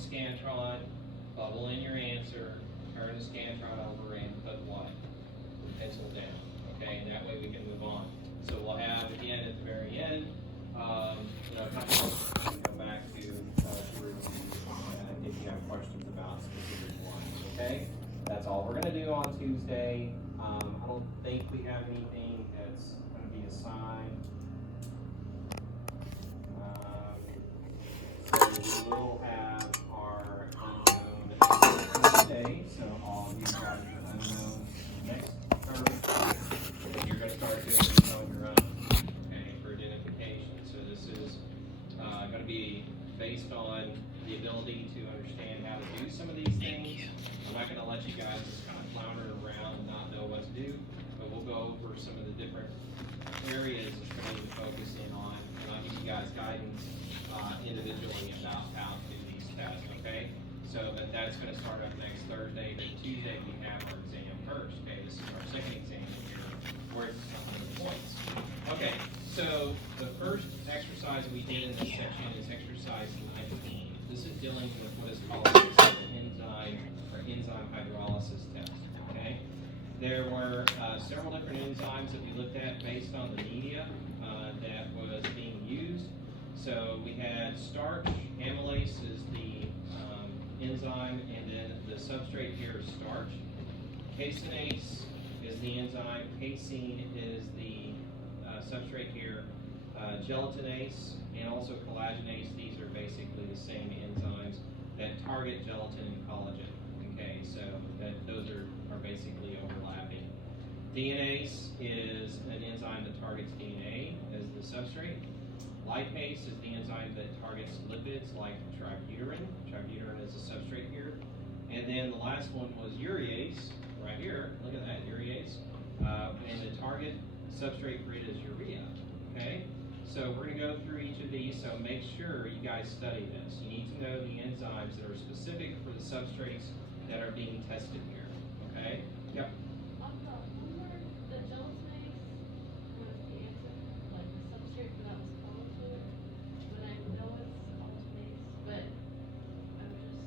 Scantron, bubble in your answer, turn the Scantron over and put what? Pencil down, okay, and that way we can move on. So we'll have, again, at the very end, a couple of we can go back to review if you have questions about specific ones, okay? That's all we're going to do on Tuesday. I don't think we have anything that's going to be assigned. So we will have our unknown Tuesday, so all of you guys are unknown next Thursday. And you're going to start doing this on your own, okay, for identification. So this is going to be based on the ability to understand how to do some of these things. I'm not going to let you guys just kind of flounder around and not know what to do, but we'll go over some of the different areas that we need to focus in on, and I'll give you guys guidance individually about how to do these tests, okay? So, but that's going to start up next Thursday. Then Tuesday we have our exam first, okay? This is our second exam here, worth 100 points. Okay, so the first exercise we did in this section is exercise 19. This is dealing with what is called enzyme hydrolysis test, okay? There were several different enzymes that we looked at based on the media that was being used. So we had starch, amylase is the enzyme, and then the substrate here is starch. Caseinase is the enzyme, casein is the substrate here, gelatinase, and also collagenase. These are basically the same enzymes that target gelatin and collagen. Okay, so those are basically overlapping. DNase is an enzyme that targets DNA as the substrate. Lipase is the enzyme that targets lipids like tributylin. Tributylin is the substrate here. And then the last one was urease, right here. Look at that, urease. And the target substrate for it is urea. Okay? So we're going to go through each of these, so make sure you guys study this. You need to know the enzymes that are specific for the substrates that are being tested here. Okay? Yep. The gelatinase was the answer, like the substrate for that was collagen, but I know it's collagenase, but I'm just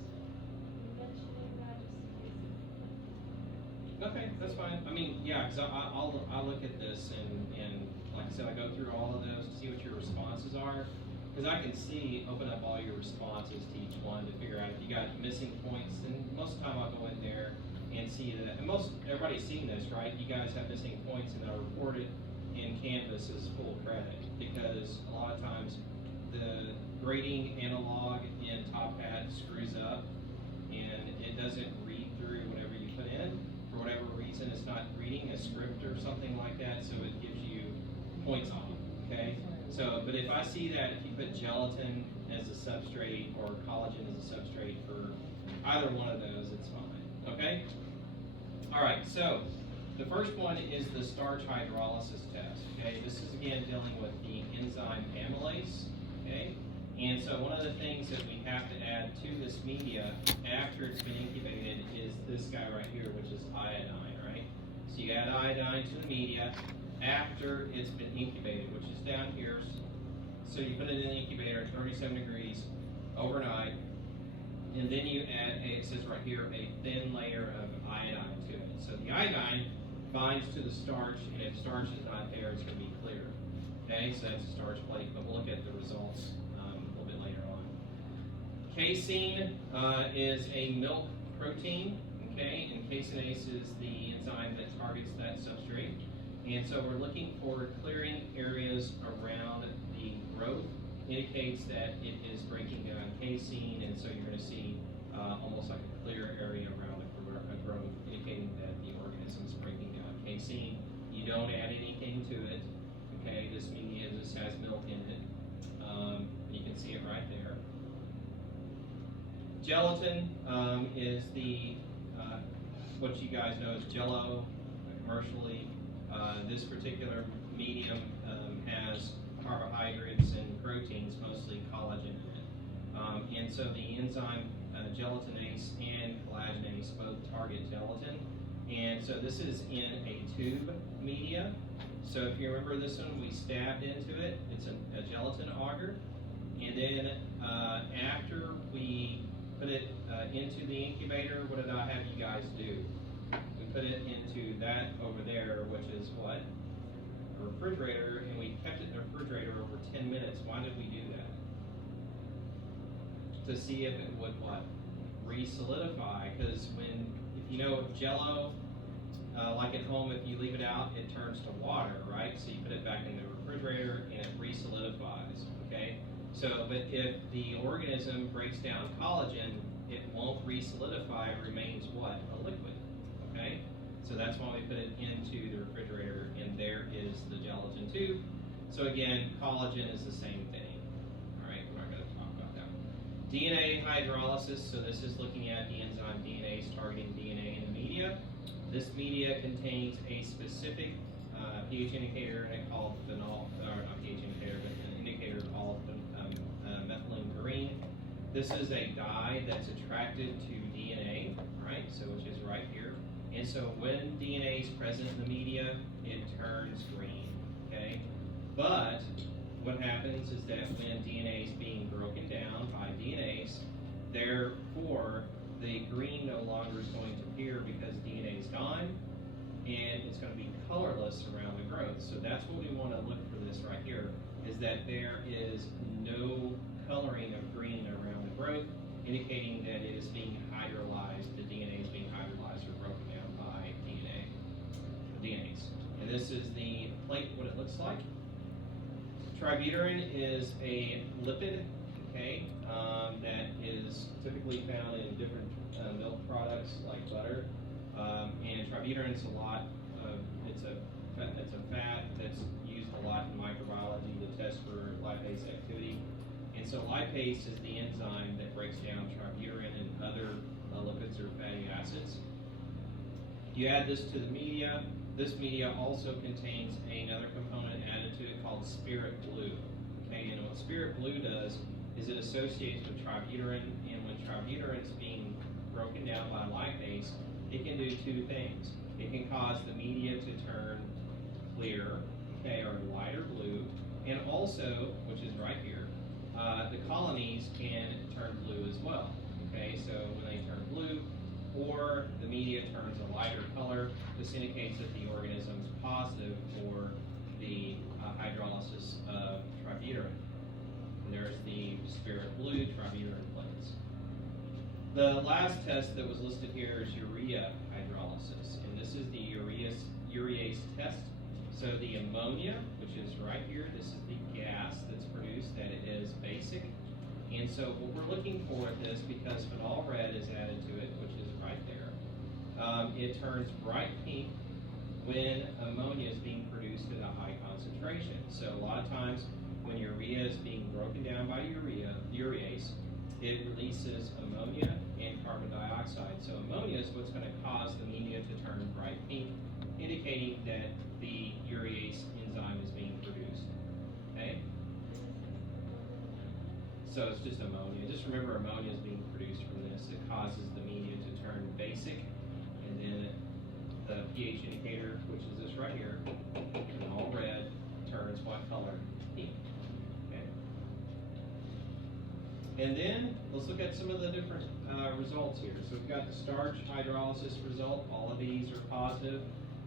mentioning that just in case. Okay, that's fine. I mean, yeah, because I'll look at this and like I said, I go through all of those to see what your responses are. Because I can open up all your responses to each one to figure out if you got missing points. And most of the time I'll go in there and see that. And everybody's seen this, right? You guys have missing points and they'll report it in Canvas as full credit. Because a lot of times the grading analog in Top Hat screws up and it doesn't read through whatever you put in. For whatever reason, it's not reading a script or something like that, so it gives you points on it, okay? So, but if I see that if you put gelatin as a substrate or collagen as a substrate for either one of those, it's fine, okay? All right, so the first one is the starch hydrolysis test, okay? This is again dealing with the enzyme amylase, okay? And so one of the things that we have to add to this media after it's been incubated is this guy right here, which is iodine, right? So you add iodine to the media after it's been incubated, which is down here. So you put it in the incubator at 37 degrees overnight, and then you add, it says right here, a thin layer of iodine to it. So the iodine binds to the starch, and if starch is not there, it's going to be clear. Okay, so that's a starch plate, but we'll look at the results a little bit later on. Casein is a milk protein, okay, and caseinase is the enzyme that targets that substrate. And so we're looking for clearing areas around the growth. Indicates that it is breaking down casein, and so you're going to see almost like a clear area around the growth, indicating that the organism is breaking down casein. You don't add anything to it. Okay, this media just has milk in it. You can see it right there. Gelatin is the what you guys know as Jello commercially. This particular medium has carbohydrates and proteins, mostly collagen in it. And so the enzyme gelatinase and collagenase both target gelatin. And so this is in a tube media. So if you remember this one, we stabbed into it. It's a gelatin agar. And then after we put it into the incubator. What did I have you guys do? We put it into that over there, which is what? A refrigerator, and we kept it in the refrigerator over 10 minutes. Why did we do that? To see if it would what? Re-solidify, because if you know Jell-O, like at home, if you leave it out, it turns to water, right? So you put it back in the refrigerator and it re-solidifies, okay? So, but if the organism breaks down collagen, it won't re-solidify, it remains what? A liquid, okay? So that's why we put it into the refrigerator, and there is the gelatin tube. So again, collagen is the same thing. All right, we're not going to talk about that. DNA hydrolysis, so this is looking at the enzyme DNase targeting DNA in the media. This media contains a specific pH indicator called phenol, or not pH indicator, but an indicator called methylene green. This is a dye that's attracted to DNA, right? So which is right here. And so when DNA is present in the media, it turns green, okay? But what happens is that when DNA is being broken down by DNase, therefore the green no longer is going to appear because DNA is gone, and it's going to be colorless around the growth. So that's what we want to look for this right here, is that there is no coloring of green around the growth, indicating that it is being hydrolyzed, the DNA is being hydrolyzed or broken down by DNase. And this is the plate, what it looks like. Tributylin is a lipid, okay, that is typically found in different milk products like butter. And tributylin is it's a fat that's used a lot in microbiology to test for lipase activity. And so lipase is the enzyme that breaks down tributylin and other lipids or fatty acids. You add this to the media. This media also contains another component added to it called spirit blue. Okay, and what spirit blue does is it associates with tributylin, and when tributylin is being broken down by lipase, it can do two things. It can cause the media to turn clear, okay, or lighter blue, and also, which is right here, the colonies can turn blue as well. Okay, so when they turn blue, or the media turns a lighter color, this indicates that the organism is positive for the hydrolysis of tributylin. And there's the spirit blue tributylin plates. The last test that was listed here is urea hydrolysis, and this is the urease test. So the ammonia, which is right here, this is the gas that's produced, that it is basic. And so what we're looking for at this, because phenol red is added to it, which is right there, it turns bright pink when ammonia is being produced at a high concentration. So a lot of times when urea is being broken down by urease, it releases ammonia and carbon dioxide. So ammonia is what's going to cause the media to turn bright pink, indicating that the urease enzyme is being produced. Okay? So it's just ammonia. Just remember ammonia is being produced from this. It causes the media to turn basic, and then the pH indicator, which is this right here, in all red, turns what color? Pink. Okay. And then let's look at some of the different results here. So we've got the starch hydrolysis result. All of these are positive.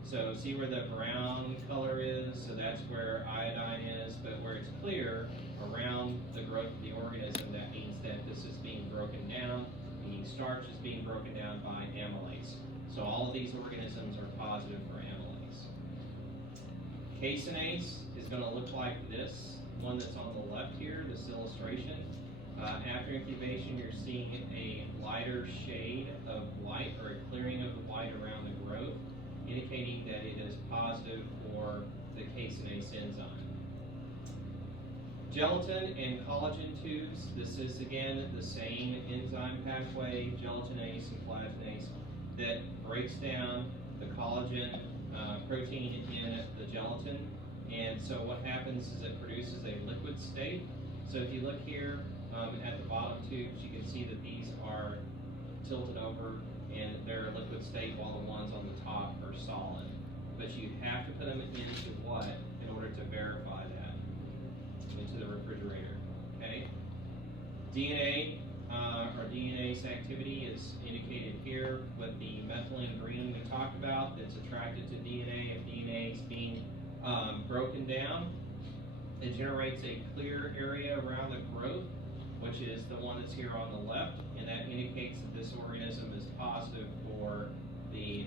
So see where the brown color is? So that's where iodine is, but where it's clear around the growth of the organism, that means that this is being broken down, meaning starch is being broken down by amylase. So all of these organisms are positive for amylase. Caseinase is going to look like this, one that's on the left here, this illustration. After incubation, you're seeing a lighter shade of white, or a clearing of the white around the growth, indicating that it is positive for the caseinase enzyme. Gelatin and collagen tubes, this is again the same enzyme pathway, gelatinase and collagenase, that breaks down the collagen protein in the gelatin. And so what happens is it produces a liquid state. So if you look here at the bottom tubes, you can see that these are tilted over and they're a liquid state, while the ones on the top are solid. But you have to put them into what in order to verify that? Into the refrigerator. Okay. DNA or DNase activity is indicated here with the methylene green we talked about that's attracted to DNA. If DNA is being broken down, it generates a clear area around the growth, which is the one that's here on the left, and that indicates that this organism is positive for the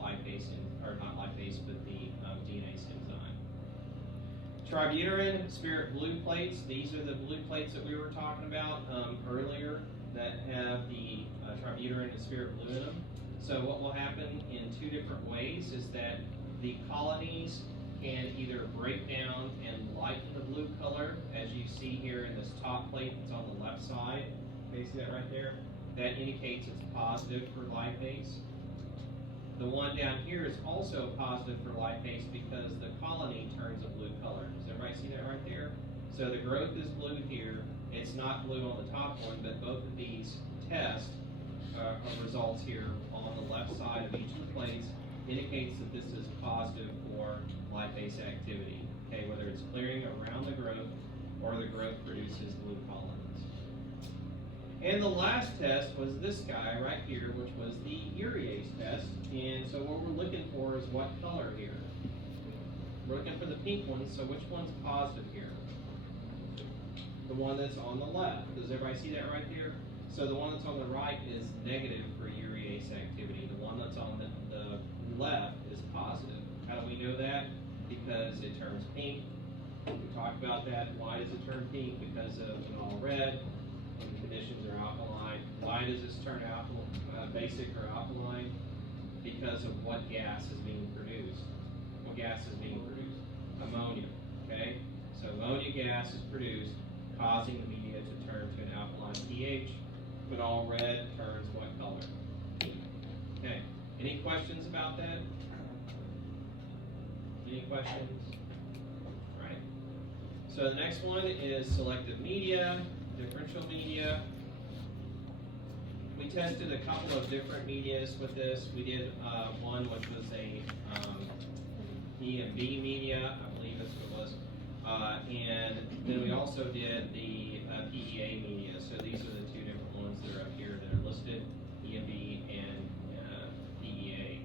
lipase, or not lipase, but the DNase enzyme. Tributyrin, spirit blue plates. These are the blue plates that we were talking about earlier that have the tributyrin and spirit blue in them. So what will happen in two different ways is that the colonies can either break down and lighten the blue color, as you see here in this top plate that's on the left side. Okay, see that right there? That indicates it's positive for lipase. The one down here is also positive for lipase because the colony turns a blue color. Does everybody see that right there? So the growth is blue here. It's not blue on the top one, but both of these test results here on the left side of each of the plates indicates that this is positive for lipase activity. Okay, whether it's clearing around the growth or the growth produces blue colonies. And the last test was this guy right here, which was the urease test. And so what we're looking for is what color here? We're looking for the pink one, so which one's positive here? The one that's on the left. Does everybody see that right here? So the one that's on the right is negative for urease activity. The one that's on the left is positive. How do we know that? Because it turns pink. We talked about that. Why does it turn pink? Because of phenol red. When the conditions are alkaline. Why does this turn basic or alkaline? Because of what gas is being produced. What gas is being produced? Ammonia. Okay? So ammonia gas is produced, causing the media to turn to an alkaline pH. Phenol red turns what color? Pink. Okay. Any questions about that? Any questions? All right. So the next one is selective media, differential media. We tested a couple of different medias with this. We did one which was a EMB media, I believe that's what it was. And then we also did the PEA media. So these are the two different ones that are up here that are listed, EMB and PEA.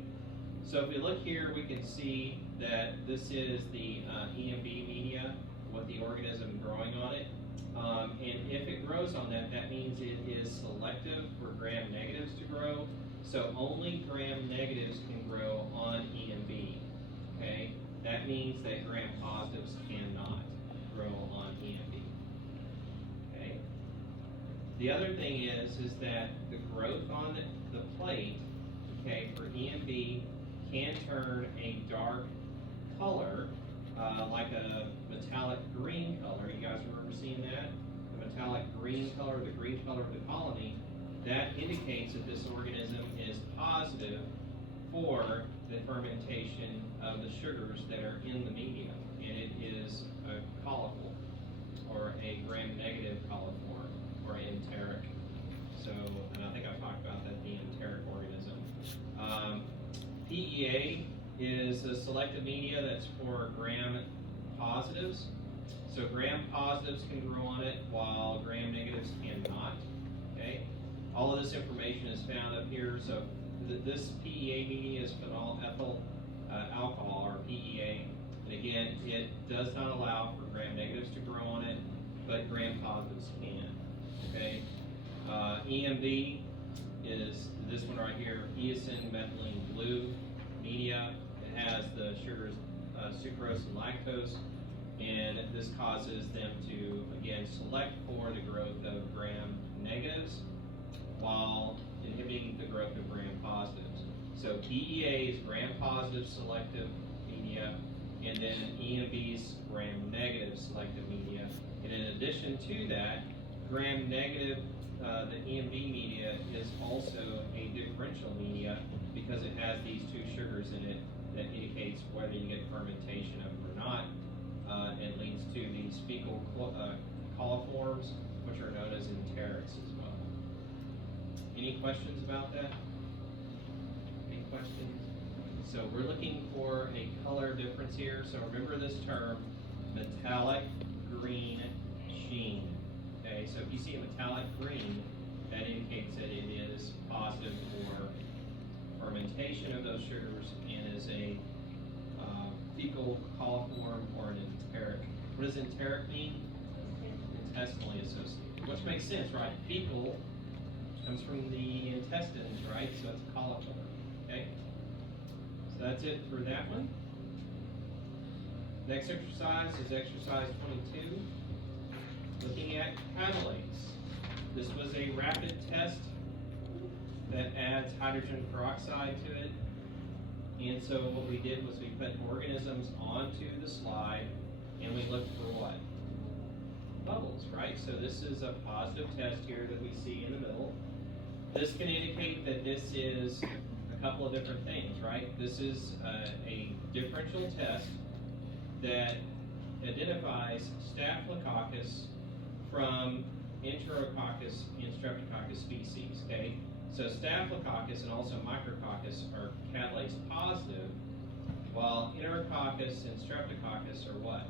So if we look here, we can see that this is the EMB media with the organism growing on it. And if it grows on that, that means it is selective for gram negatives to grow. So only gram negatives can grow on EMB. Okay? That means that gram positives cannot grow on EMB. Okay? The other thing is that the growth on the plate, okay, for EMB can turn a dark color, like a metallic green color. You guys remember seeing that? The metallic green color, the green color of the colony, that indicates that this organism is positive for the fermentation of the sugars that are in the medium, and it is a coliform, or a gram-negative coliform, or enteric. So, and I think I've talked about that, the enteric organism. PEA is a selective media that's for gram positives. So gram positives can grow on it while gram negatives cannot. Okay, all of this information is found up here. So this PEA media is phenol ethyl alcohol, or PEA. And again, it does not allow for gram negatives to grow on it, but gram positives can. Okay, EMB is this one right here, eosin methylene blue media. It has the sugars sucrose and lactose, and this causes them to, again, select for the growth of gram negatives while inhibiting the growth of gram positives. So PEA is gram positive selective media, and then EMB's gram negative selective media. And in addition to that, gram negative, the EMB media is also a differential media because it has these two sugars in it that indicates whether you get fermentation of it or not. It leads to these fecal coliforms, which are known as enterics as well. Any questions about that? Any questions? So we're looking for a color difference here. So remember this term, metallic green sheen. Okay, so if you see a metallic green, that indicates that it is positive for fermentation of those sugars and is a fecal coliform or an enteric. What does enteric mean? Intestinally associated, which makes sense, right? Fecal comes from the intestines, right? So it's a coliform, okay? So that's it for that one. Next exercise is exercise 22, looking at catalase. This was a rapid test that adds hydrogen peroxide to it. And so what we did was we put organisms onto the slide and we looked for what? Bubbles, right? So this is a positive test here that we see in the middle. This can indicate that this is a couple of different things, right? This is a differential test that identifies Staphylococcus from Enterococcus and Streptococcus species, okay? So Staphylococcus and also Micrococcus are catalase positive, while Enterococcus and Streptococcus are what?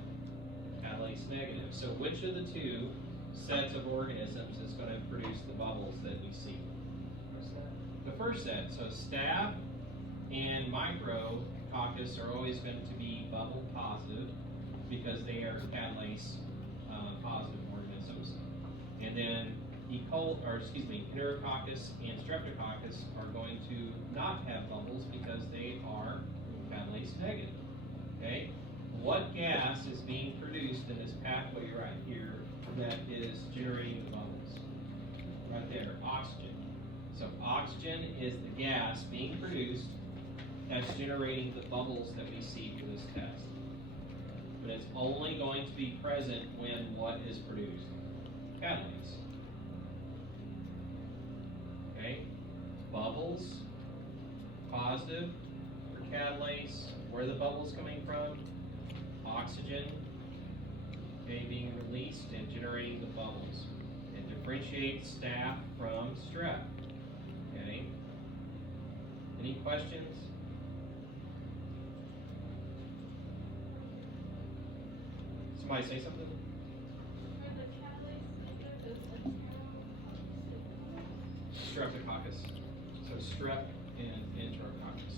Catalase negative. So which of the two sets of organisms is going to produce the bubbles that we see? The first set. So Staph and Micrococcus are always going to be bubble positive because they are catalase positive organisms. And then Enterococcus and Streptococcus are going to not have bubbles because they are catalase negative. Okay? What gas is being produced in this pathway right here that is generating the bubbles? Right there, oxygen. So oxygen is the gas being produced that's generating the bubbles that we see for this test. But it's only going to be present when what is produced? Catalase. Okay? Bubbles, positive for catalase. Where are the bubbles coming from? Oxygen, okay, being released and generating the bubbles. It differentiates staph from strep. Okay? Any questions? Somebody say something? For the catalase negative, is Streptococcus. So strep and enterococcus.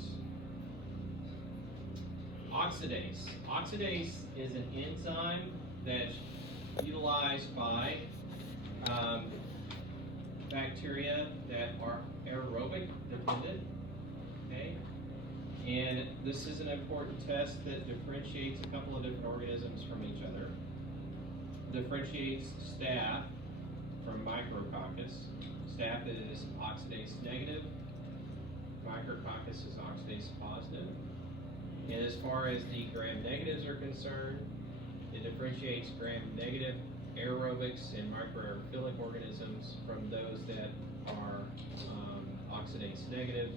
Oxidase. Oxidase is an enzyme that's utilized by bacteria that are aerobic dependent. Okay? And this is an important test that differentiates a couple of different organisms from each other. Differentiates staph from Micrococcus. Staph is oxidase negative. Micrococcus is oxidase positive. And as far as the gram-negatives are concerned, it differentiates gram-negative aerobics and microaerophilic organisms from those that are oxidase negative,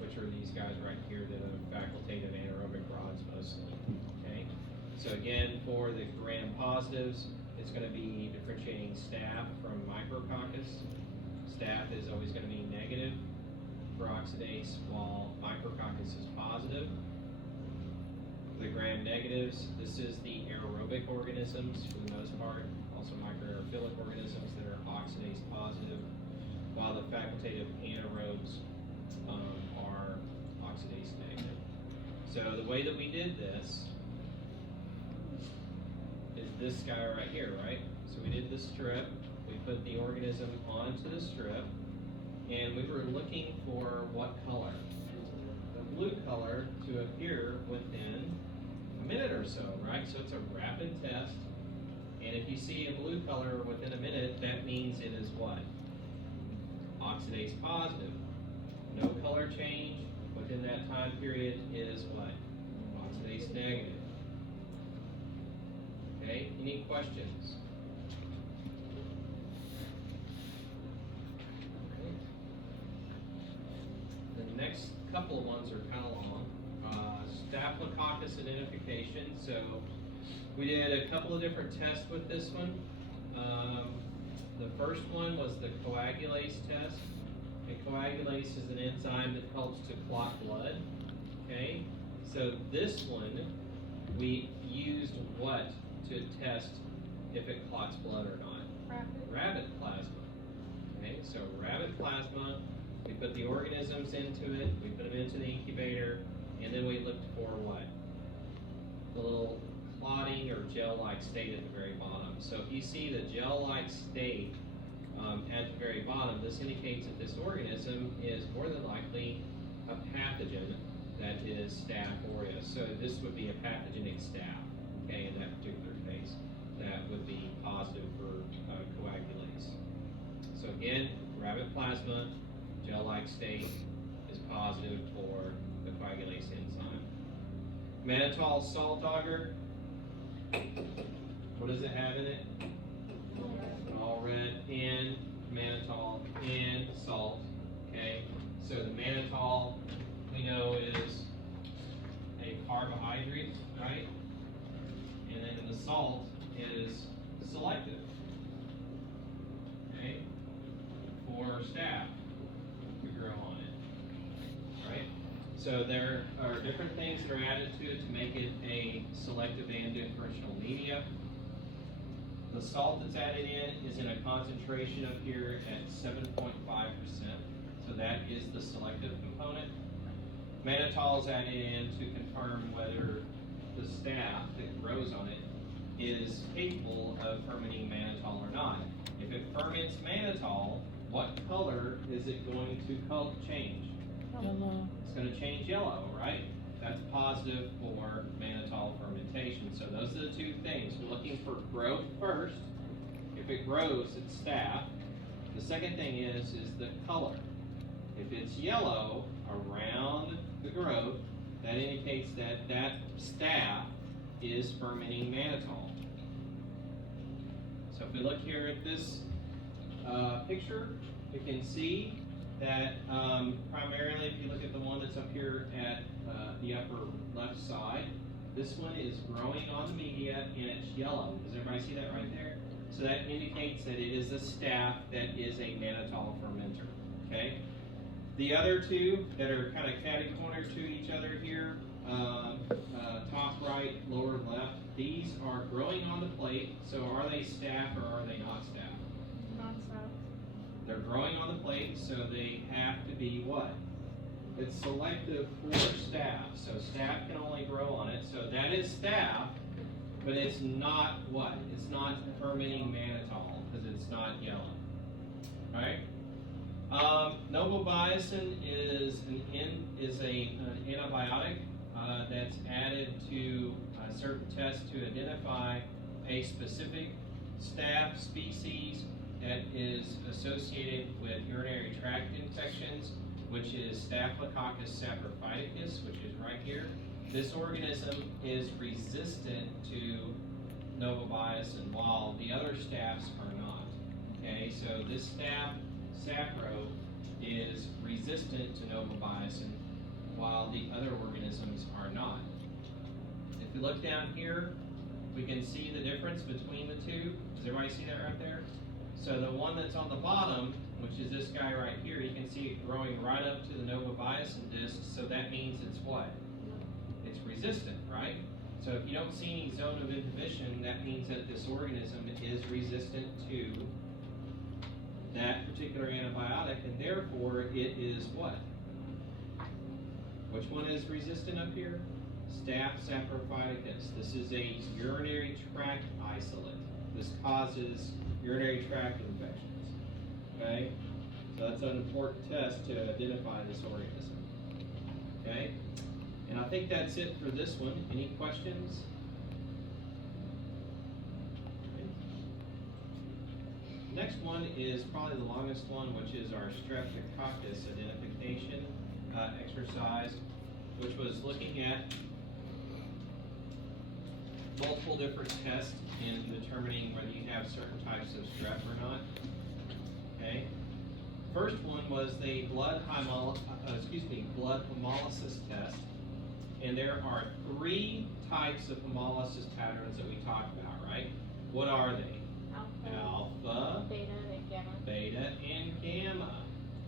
which are these guys right here that are facultative anaerobic rods mostly. Okay? So again, for the gram-positives, it's going to be differentiating staph from Micrococcus. Staph is always going to be negative for oxidase, while Micrococcus is positive. The gram-negatives, this is the aerobic organisms for the most part, also microaerophilic organisms that are oxidase positive, while the facultative anaerobes are oxidase negative. So the way that we did this is this guy right here, right? So we did the strip, we put the organism onto the strip, and we were looking for what color? The blue color to appear within a minute or so, right? So it's a rapid test, and if you see a blue color within a minute, that means it is what? Oxidase positive. No color change within that time period is what? Oxidase negative. Okay, any questions? Okay. The next couple of ones are kind of long. Staphylococcus identification. So we did a couple of different tests with this one. The first one was the coagulase test. And coagulase is an enzyme that helps to clot blood. Okay, so this one we used what to test if it clots blood or not? Rabbit plasma. Okay, so rabbit plasma, we put the organisms into it, we put them into the incubator, and then we looked for what? The little clotting or gel-like state at the very bottom. So if you see the gel-like state at the very bottom, this indicates that this organism is more than likely a pathogen that is Staph aureus. So this would be a pathogenic staph, okay, in that particular case. That would be positive for coagulase. So again, rabbit plasma, gel-like state is positive for the coagulase enzyme. Mannitol salt agar, what does it have in it? All red and mannitol and salt. Okay, so the mannitol we know is a carbohydrate, right? And then the salt is selective. Okay, for staph to grow on it, right? So there are different things that are added to it to make it a selective and differential media. The salt that's added in is in a concentration up here at 7.5%. So that is the selective component. Mannitol is added in to confirm whether the staph that grows on it is capable of fermenting mannitol or not. If it ferments mannitol, what color is it going to change? Yellow. It's going to change yellow, right? That's positive for mannitol fermentation. So those are the two things. We're looking for growth first. If it grows, it's staph. The second thing is the color. If it's yellow around the growth, that indicates that that staph is fermenting mannitol. So if we look here at this picture, we can see that primarily, if you look at the one that's up here at the upper left side, this one is growing on the media and it's yellow. Does everybody see that right there? So that indicates that it is a staph that is a mannitol fermenter. Okay. The other two that are kind of catty-cornered to each other here, top right, lower left, these are growing on the plate. So are they staph or are they not staph? Not so. They're growing on the plate, so they have to be what? It's selective for staph. So staph can only grow on it. So that is staph, but it's not what? It's not fermenting mannitol because it's not yellow. All right? Novobiocin is an antibiotic that's added to certain tests to identify a specific staph species that is associated with urinary tract infections, which is Staphylococcus saprophyticus, which is right here. This organism is resistant to novobiocin, while the other staphs are not. Okay, so this staph, sapro, is resistant to novobiocin, while the other organisms are not. If you look down here, we can see the difference between the two. Does everybody see that right there? So the one that's on the bottom, which is this guy right here, you can see it growing right up to the novobiocin disc, so that means it's what? It's resistant, right? So if you don't see any zone of inhibition, that means that this organism is resistant to that particular antibiotic, and therefore it is what? Which one is resistant up here? Staph saprophyticus. This is a urinary tract isolate. This causes urinary tract infections. Okay? So that's an important test to identify this organism. Okay? And I think that's it for this one. Any questions? Okay. Next one is probably the longest one, which is our streptococcus identification exercise, which was looking at multiple different tests in determining whether you have certain types of strep or not. Okay. First one was the blood hemolysis test, and there are 3 types of hemolysis patterns that we talked about, right? What are they? Alpha, beta, and gamma.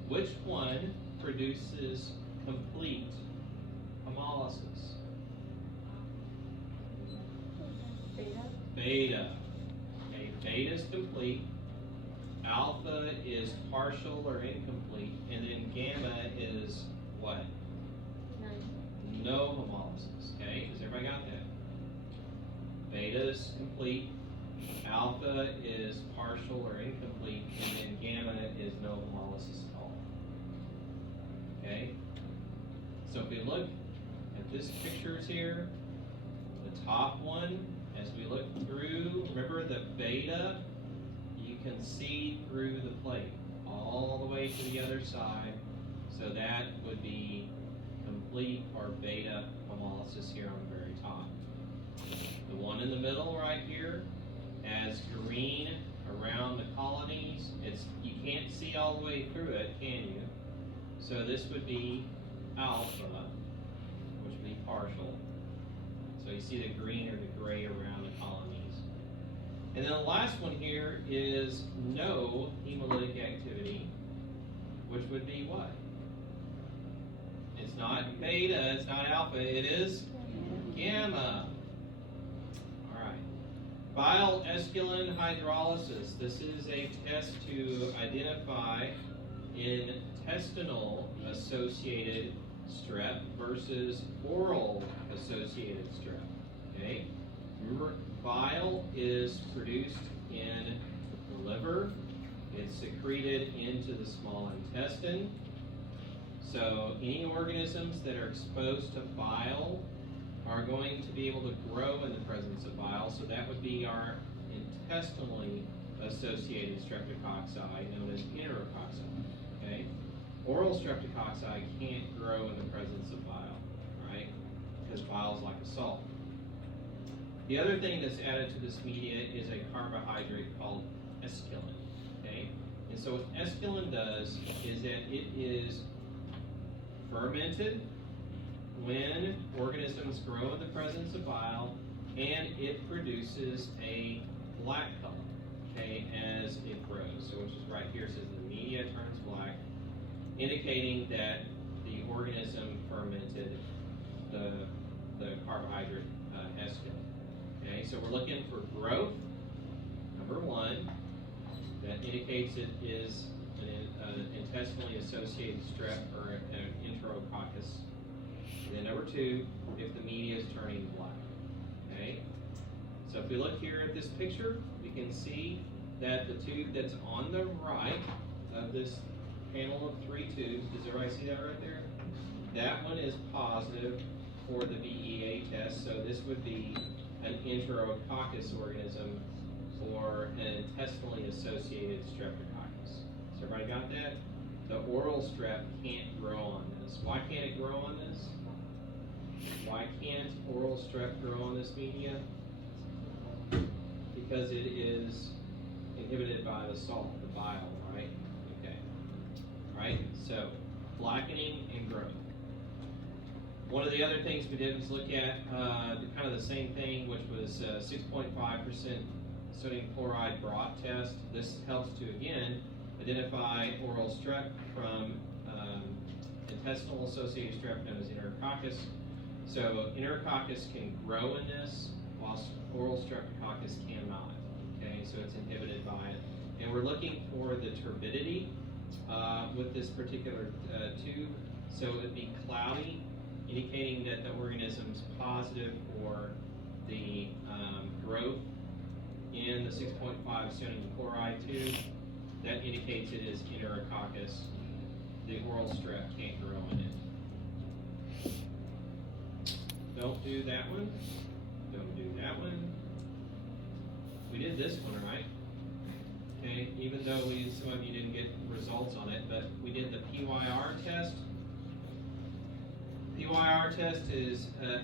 Which one produces complete hemolysis? Beta. Okay, beta is complete. Alpha is partial or incomplete, and then gamma is what? No homolysis. Okay, has everybody got that? Beta is complete, alpha is partial or incomplete, and then gamma is no homolysis at all. Okay? So if we look at this pictures here, the top one, as we look through, remember the beta, you can see through the plate all the way to the other side. So that would be complete or beta homolysis here on the very top. The one in the middle right here has green around the colonies. You can't see all the way through it, can you? So this would be alpha, which would be partial. So you see the green or the gray around the colonies. And then the last one here is no hemolytic activity, which would be what? It's not beta, it's not alpha, it is gamma. Alright. Bile esculin hydrolysis. This is a test to identify intestinal associated strep versus oral associated strep. Okay? Remember, bile is produced in the liver. It's secreted into the small intestine. So any organisms that are exposed to bile are going to be able to grow in the presence of bile. So that would be our intestinally associated streptococci, known as enterococci. Okay? Oral streptococci can't grow in the presence of bile, right? Because bile is like a salt. The other thing that's added to this media is a carbohydrate called esculin. Okay? And so what esculin does is that it is fermented when organisms grow in the presence of bile, and it produces a black color, okay, as it grows. So which is right here, it says the media turns black, indicating that the organism fermented the carbohydrate esculin. Okay, so we're looking for growth, number one, that indicates it is an intestinally associated strep or an enterococcus. And then number two, if the media is turning black. Okay? So if we look here at this picture, we can see that the tube that's on the right of this panel of 3 tubes, does everybody see that right there? That one is positive for the VEA test, so this would be an enterococcus organism for an intestinally associated streptococcus. So everybody got that? The oral strep can't grow on this. Why can't it grow on this? Why can't oral strep grow on this media? Because it is inhibited by the salt, the bile, right? Okay. Right? So, blackening and growth. One of the other things we did was look at kind of the same thing, which was 6.5% sodium chloride broth test. This helps to, again, identify oral strep from intestinal associated strep known as enterococcus. So enterococcus can grow in this, whilst oral streptococcus cannot. Okay, so it's inhibited by it. And we're looking for the turbidity with this particular tube. So it would be cloudy, indicating that the organism's positive for the growth in the 6.5 sodium chloride tube. That indicates it is enterococcus. The oral strep can't grow in it. Don't do that one. Don't do that one. We did this one, right? Okay, even though some of you didn't get results on it, but we did the PYR test. PYR test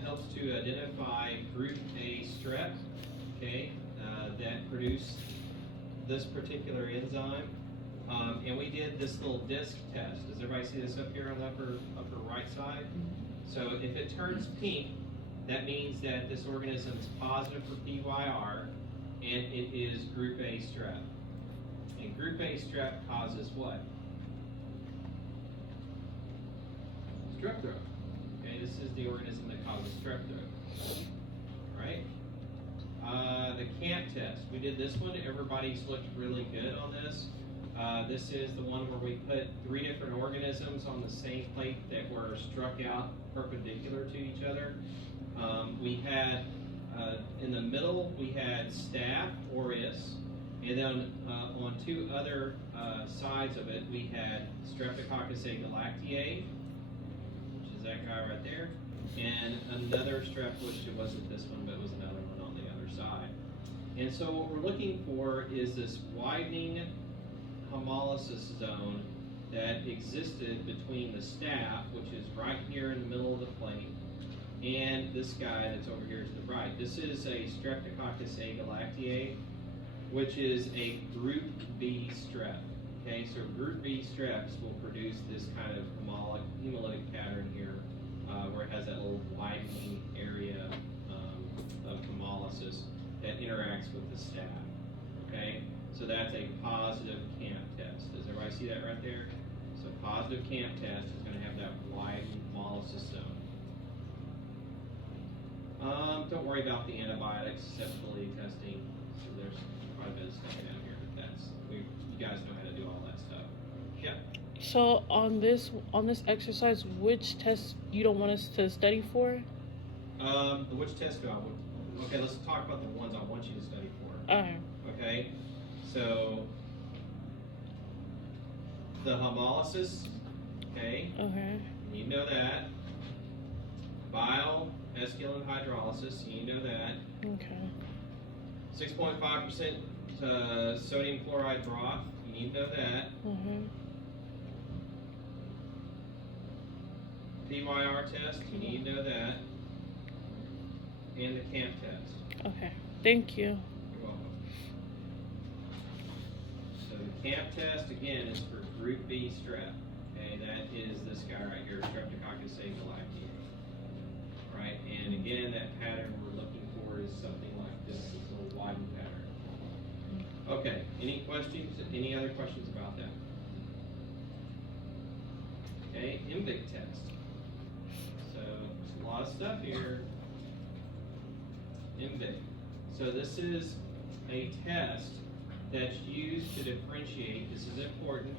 helps to identify group A strep, okay, that produce this particular enzyme. And we did this little disc test. Does everybody see this up here on the upper right side? So if it turns pink, that means that this organism is positive for PYR, and it is group A strep. And group A strep causes what? Strep throat. Okay, this is the organism that causes strep throat. Right? The CAMP test. We did this one. Everybody's looked really good on this. This is the one where we put 3 different organisms on the same plate that were struck out perpendicular to each other. We had, in the middle, we had Staph aureus, and then on 2 other sides of it, we had Streptococcus agalactiae, which is that guy right there, and another strep, which it wasn't this one, but it was another one on the other side. And so what we're looking for is this widening hemolysis zone that existed between the staph, which is right here in the middle of the plate, and this guy that's over here to the right. This is a Streptococcus agalactiae, which is a group B strep. Okay, so group B streps will produce this kind of hemolytic pattern here, where it has that little widening area of hemolysis that interacts with the staph. Okay, so that's a positive CAMP test. Does everybody see that right there? So positive CAMP test is going to have that widened hemolysis zone. Don't worry about the antibiotics susceptibility testing. So there's quite a bit of stuff down here, but you guys know how to do all that stuff. Yeah. So on this exercise, which test you don't want us to study for? Which test do I want? Okay, let's talk about the ones I want you to study for. Alright. Okay, so the hemolysis, okay, Okay. you know that. Bile, esculin hydrolysis, you know that. Okay. 6.5% sodium chloride broth, you need to know that. Mm-hmm. PYR test, you need to know that. And the CAMP test. Okay. Thank you. You're welcome. So the CAMP test, again, is for group B strep. Okay, that is this guy right here, Streptococcus agalactiae. Right, and again, that pattern we're looking for is something like this little widened pattern. Okay, any questions? Any other questions about that? Okay, MVIC test. So there's a lot of stuff here. MVIC. So this is a test that's used to differentiate, this is important,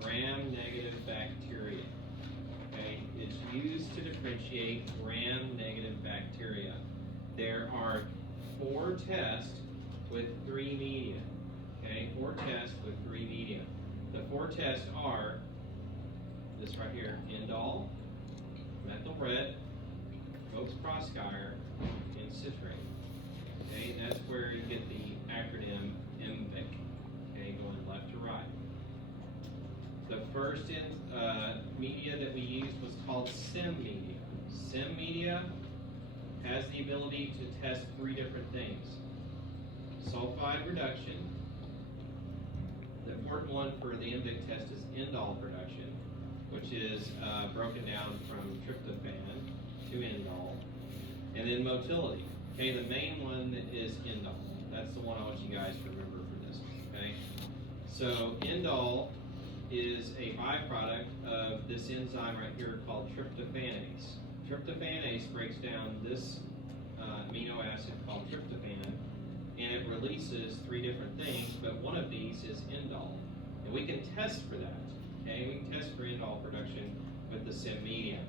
gram-negative bacteria. Okay, it's used to differentiate gram-negative bacteria. There are 4 tests with 3 media. Okay, 4 tests with 3 media. The 4 tests are this right here: indole, methyl red, Vox proskyre, and citrate. Okay, and that's where you get the acronym MVIC. Okay, going left to right. The first media that we used was called SIM media. SIM media has the ability to test 3 different things. Sulfide reduction. The important one for the MVIC test is indole production, which is broken down from tryptophan to indole. And then motility. Okay, the main one is indole. That's the one I want you guys to remember for this one. Okay, so indole is a byproduct of this enzyme right here called tryptophanase. Tryptophanase breaks down this amino acid called tryptophan, and it releases 3 different things, but one of these is indole. And we can test for that. Okay, we can test for indole production with the SIM media.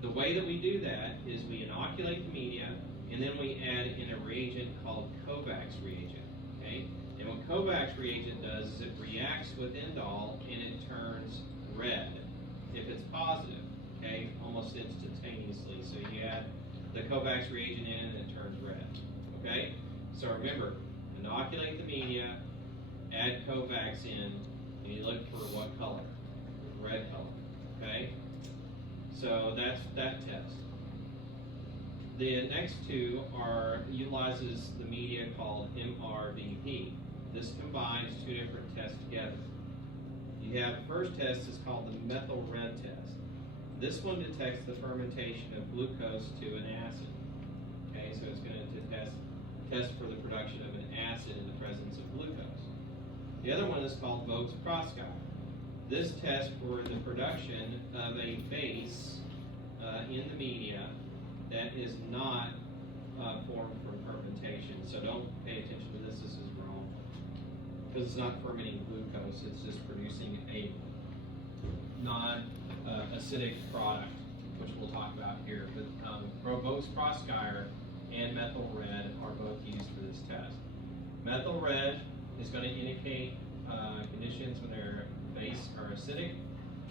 The way that we do that is we inoculate the media, and then we add in a reagent called Kovacs reagent. Okay, and what Kovacs reagent does is it reacts with indole and it turns red if it's positive. Okay, almost instantaneously. So you add the Kovacs reagent in and it turns red. Okay, so remember, inoculate the media, add Kovacs in, and you look for what color? Red color. Okay, so that's that test. The next 2 utilizes the media called MRVP. This combines 2 different tests together. You have the first test is called the methyl red test. This one detects the fermentation of glucose to an acid. Okay, so it's going to test for the production of an acid in the presence of glucose. The other one is called Vox proskyre. This tests for the production of a base in the media that is not formed from fermentation. So don't pay attention to this. This is wrong. because it's not fermenting glucose, it's just producing a non-acidic product, which we'll talk about here. But Bo's Proskyre and methyl red are both used for this test. Methyl red is going to indicate conditions when their base are acidic.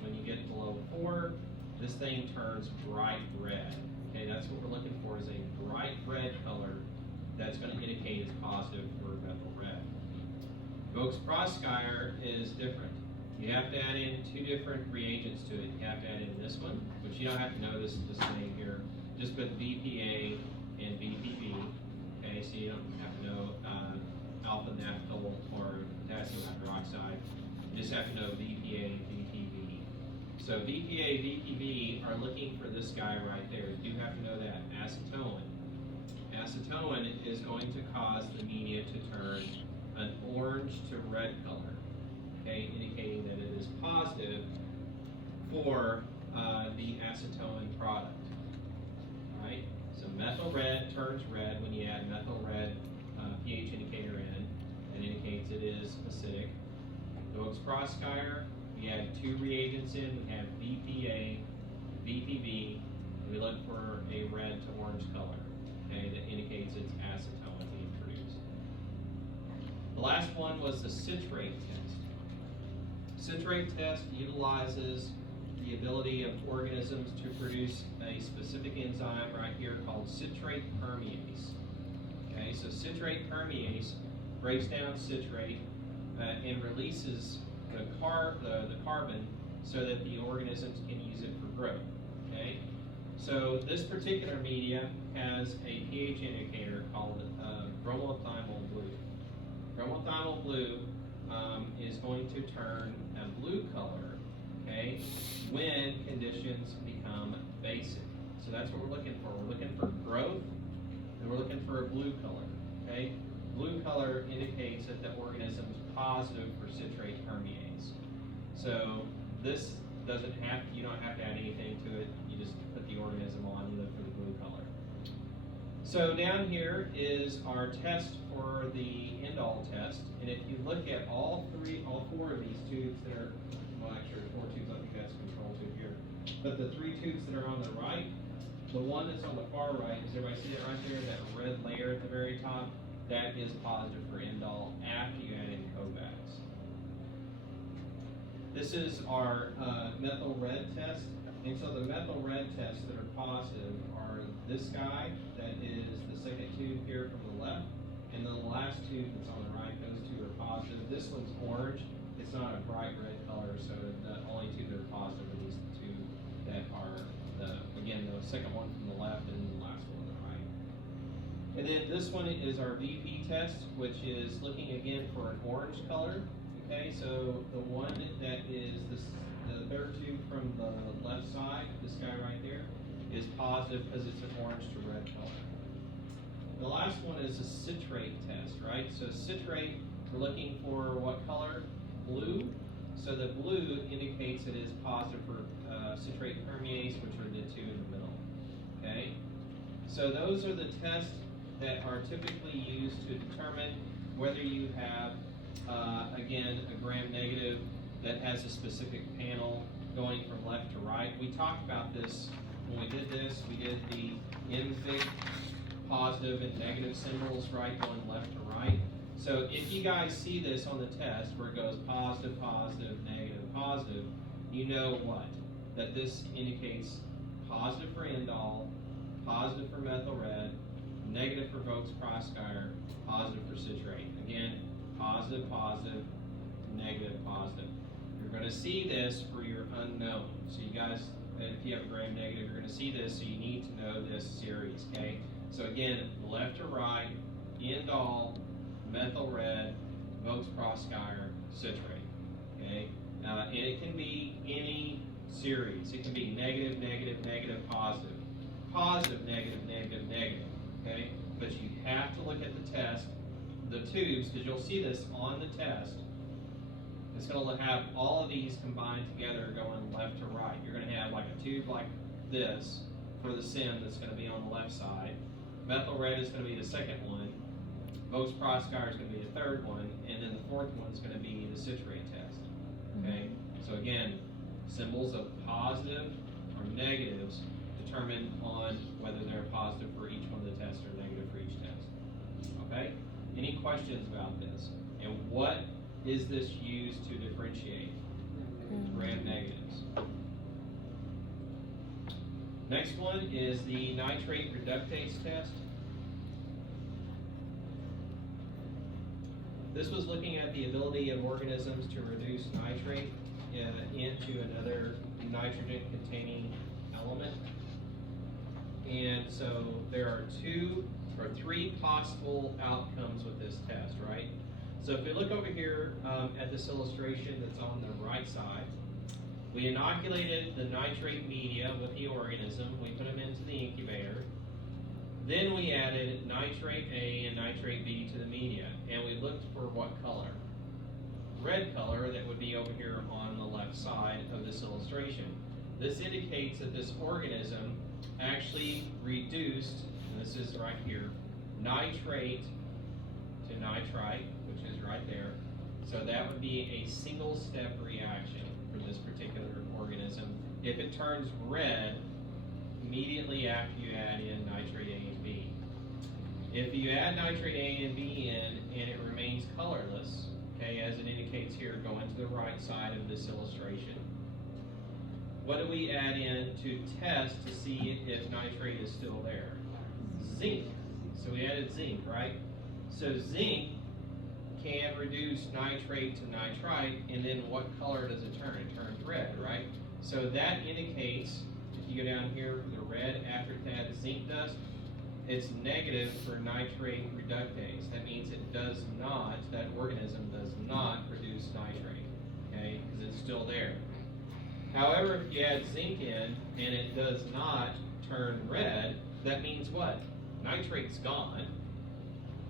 When you get below 4, this thing turns bright red. Okay, that's what we're looking for, is a bright red color that's going to indicate it's positive for methyl red. Bo's Proskyre is different. You have to add in 2 different reagents to it. You have to add in this one, which you don't have to know this name here. Just put BPA and BPB. Okay, so you don't have to know alpha naphtol or potassium hydroxide. You just have to know BPA, BPB. So BPA, BPB are looking for this guy right there. You do have to know that, acetone. Acetone is going to cause the media to turn an orange to red color, okay, indicating that it is positive for the acetone product, right? So methyl red turns red when you add methyl red pH indicator in. That indicates it is acidic. Bo's Proskyre, we add 2 reagents in. We have BPA, BPB, and we look for a red to orange color, okay, that indicates it's acetone being produced. The last one was the citrate test. Citrate test utilizes the ability of organisms to produce a specific enzyme right here called citrate permease. Okay, so citrate permease breaks down citrate and releases the carbon so that the organisms can use it for growth. Okay, so this particular media has a pH indicator called bromoethyl blue. Bromoethyl blue is going to turn a blue color, okay, when conditions become basic. So that's what we're looking for. We're looking for growth, and we're looking for a blue color, okay? Blue color indicates that the organism is positive for citrate permease. So this doesn't have, you don't have to add anything to it. You just put the organism on, you look for the blue color. So down here is our test for the indole test, and if you look at all 4 of these tubes that are, well actually 4 tubes, I think that's a control tube here, but the 3 tubes that are on the right, the one that's on the far right, does everybody see it right there, that red layer at the very top? That is positive for indole after you add in Kovacs. This is our methyl red test, and so the methyl red tests that are positive are this guy, that is the second tube here from the left, and then the last tube that's on the right, those 2 are positive. This one's orange, it's not a bright red color, so the only 2 that are positive are these 2 that are, the second one from the left and the last one on the right. And then this one is our VP test, which is looking again for an orange color. Okay, so the one that is the third tube from the left side, this guy right there, is positive because it's an orange to red color. The last one is a citrate test, right? So citrate, we're looking for what color? Blue. So the blue indicates it is positive for citrate permease, which are the 2 in the middle. Okay? So those are the tests that are typically used to determine whether you have, again, a gram-negative that has a specific panel going from left to right. We talked about this when we did this. We did the MFIC positive and negative symbols, right, going left to right. So if you guys see this on the test where it goes positive, positive, negative, positive, you know what? That this indicates positive for indole, positive for methyl red, negative for Bo's Proskyre, positive for citrate. Again, positive, positive, negative, positive. You're going to see this for your unknown. So you guys, if you have a gram negative, you're going to see this, so you need to know this series, okay? So again, left to right, indole, methyl red, Bo's Proskyre, citrate, okay? And it can be any series. It can be negative, negative, negative, positive. Positive, negative, negative, negative, okay? But you have to look at the test, the tubes, because you'll see this on the test. It's going to have all of these combined together going left to right. You're going to have like a tube like this for the sim that's going to be on the left side. Methyl red is going to be the second one. Most Proskauer is going to be the third one, and then the fourth one is going to be the citrate test. Okay, so again, symbols of positive or negatives determined on whether they're positive for each one of the tests or negative for each test. Okay, any questions about this? And what is this used to differentiate? Gram-negatives. Next one is the nitrate reductase test. This was looking at the ability of organisms to reduce nitrate into another nitrogen-containing element. And so there are three possible outcomes with this test, right? So if we look over here at this illustration that's on the right side, we inoculated the nitrate media with the organism. We put them into the incubator. Then we added nitrate A and nitrate B to the media, and we looked for what color? Red color that would be over here on the left side of this illustration. This indicates that this organism actually reduced, and this is right here, nitrate to nitrite, which is right there. So that would be a single-step reaction for this particular organism. If it turns red immediately after you add in nitrate A and B. If you add nitrate A and B in and it remains colorless, okay, as it indicates here, going to the right side of this illustration, what do we add in to test to see if nitrate is still there? Zinc. So we added zinc, right? So zinc can reduce nitrate to nitrite, and then what color does it turn? It turns red, right? So that indicates, if you go down here for the red after it adds zinc dust, it's negative for nitrate reductase. That means it does not, that organism does not produce nitrate, okay, because it's still there. However, if you add zinc in and it does not turn red, that means what? Nitrate's gone,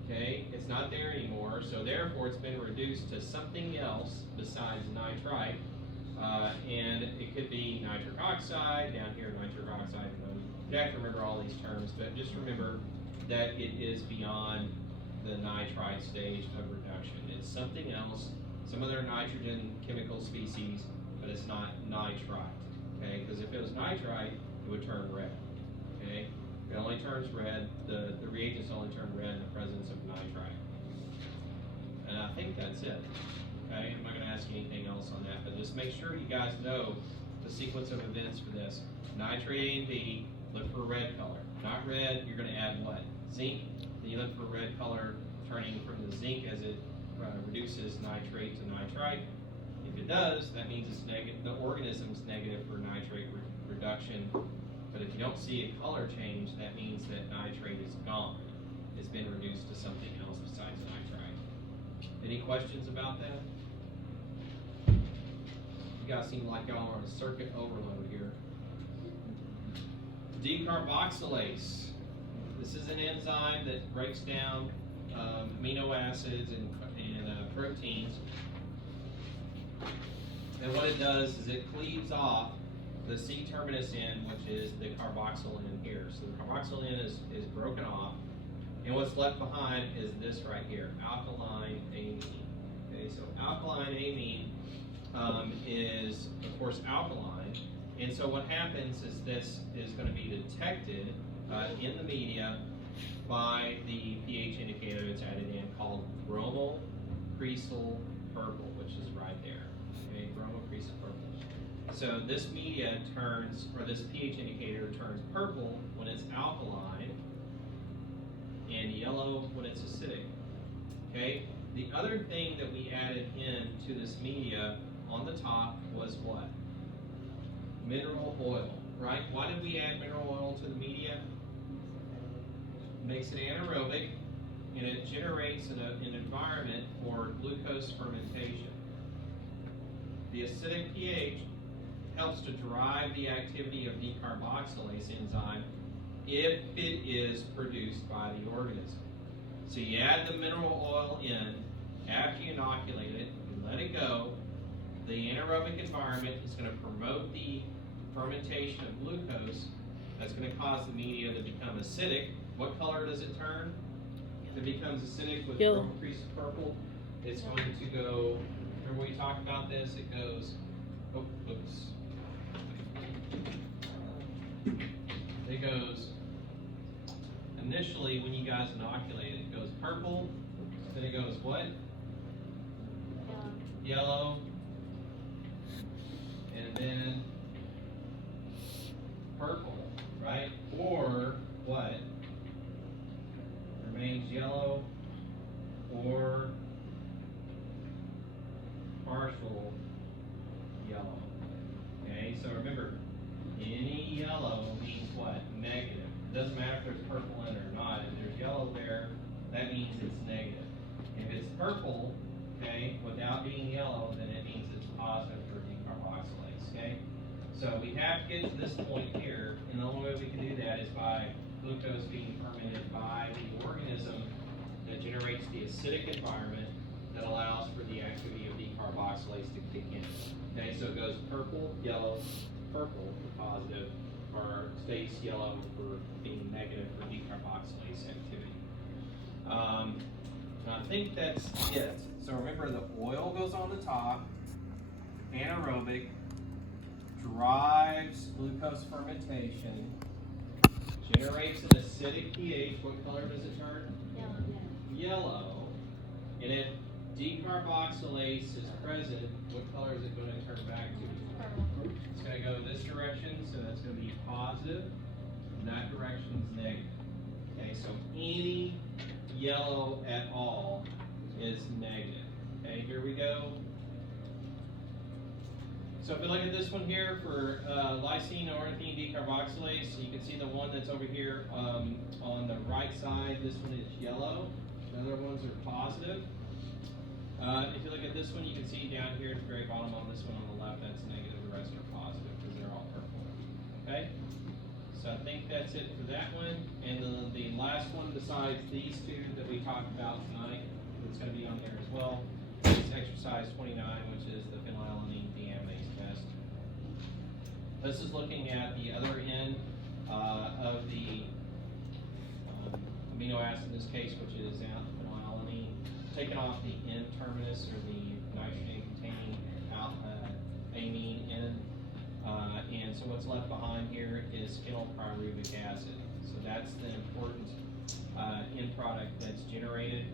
okay, it's not there anymore, so therefore it's been reduced to something else besides nitrite, and it could be nitric oxide, down here nitric oxide, you have to remember all these terms, but just remember that it is beyond the nitrite stage of reduction. It's something else, some other nitrogen chemical species, but it's not nitrite, okay? Because if it was nitrite, it would turn red, okay? It only turns red, the reagents only turn red in the presence of nitrite. And I think that's it, okay? I'm not going to ask you anything else on that, but just make sure you guys know the sequence of events for this. Nitrate A and B, look for red color. Not red, you're going to add what? Zinc. Then you look for red color turning from the zinc as it reduces nitrate to nitrite. If it does, that means it's negative. The organism's negative for nitrate reduction. But if you don't see a color change, that means that nitrate is gone. It's been reduced to something else besides nitrite. Any questions about that? You guys seem like y'all are on a circuit overload here. Decarboxylase. This is an enzyme that breaks down amino acids and proteins. And what it does is it cleaves off the C-terminus end, which is the carboxyl end here. So the carboxyl end is broken off. And what's left behind is this right here, alkaline amine. Okay, so alkaline amine is, of course, alkaline. And so what happens is this is going to be detected in the media by the pH indicator that's added in called bromocresol purple, which is right there. Okay, bromocresol purple. So this media turns, or this pH indicator turns purple when it's alkaline and yellow when it's acidic. Okay. The other thing that we added in to this media on the top was what? Mineral oil, right? Why did we add mineral oil to the media? It makes it anaerobic, and it generates an environment for glucose fermentation. The acidic pH helps to drive the activity of decarboxylase enzyme if it is produced by the organism. So you add the mineral oil in, after you inoculate it, you let it go, the anaerobic environment is going to promote the fermentation of glucose. That's going to cause the media to become acidic. What color does it turn? If it becomes acidic with Yellow. increased purple, it's going to go, remember we talked about this, it goes, oh, oops. It goes, initially when you guys inoculate it, it goes purple, then it goes what? Yellow, and then purple, right? Or what? Remains yellow or partial yellow. Okay, so remember, any yellow means what? Negative. It doesn't matter if there's purple in it or not. If there's yellow there, that means it's negative. If it's purple, okay, without being yellow, then it means it's positive for decarboxylase, okay? So we have to get to this point here, and the only way we can do that is by glucose being fermented by the organism that generates the acidic environment that allows for the activity of decarboxylase to kick in. Okay, so it goes purple, yellow, purple for positive, or stays yellow for being negative for decarboxylase activity. And I think that's it. So remember, the oil goes on the top, anaerobic, drives glucose fermentation, generates an acidic pH. What color does it turn? Yellow. And if decarboxylase is present, what color is it going to turn back to? It's going to go this direction, so that's going to be positive, and that direction is negative. Okay, so any yellow at all is negative. Okay, here we go. So if we look at this one here for lysine or ornithine decarboxylase, you can see the one that's over here on the right side. This one is yellow. The other ones are positive. If you look at this one, you can see down here at the very bottom on this one on the left, that's negative. The rest are positive because they're all purple. Okay? So I think that's it for that one. And then the last one besides these two that we talked about tonight, it's going to be on there as well, is exercise 29, which is the phenylalanine deaminase test. This is looking at the other end of the amino acid in this case, which is phenylalanine, taking off the N-terminus or the nitrogen-containing amine N. And so what's left behind here is phenylpyruvic acid. So that's the important end product that's generated.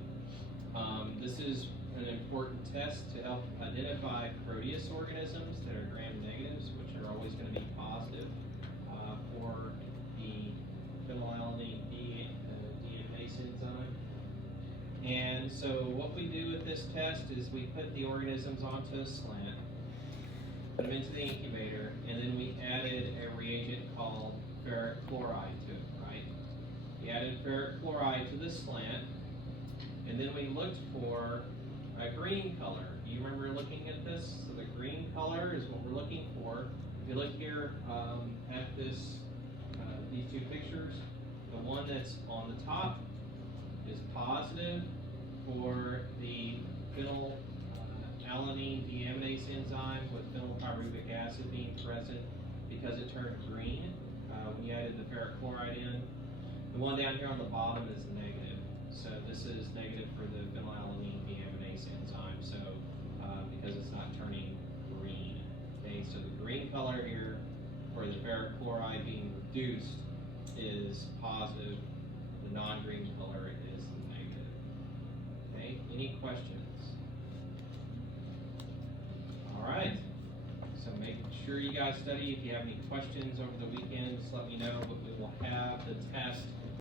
This is an important test to help identify Proteus organisms that are gram-negatives, which are always going to be positive for the phenylalanine deaminase enzyme. And so what we do with this test is we put the organisms onto a slant, put them into the incubator, and then we added a reagent called ferric chloride to it, right? We added ferric chloride to the slant, and then we looked for a green color. Do you remember looking at this? So the green color is what we're looking for. If you look here at this, these two pictures, the one that's on the top is positive for the phenylalanine deaminase enzyme with phenylpyruvic acid being present because it turned green when you added the ferric chloride in. The one down here on the bottom is negative. So this is negative for the phenylalanine deaminase enzyme, so because it's not turning green. Okay, so the green color here for the ferric chloride being reduced is positive. The non-green color is negative. Okay, any questions? All right, so make sure you guys study. If you have any questions over the weekend, just let me know, but we will have the test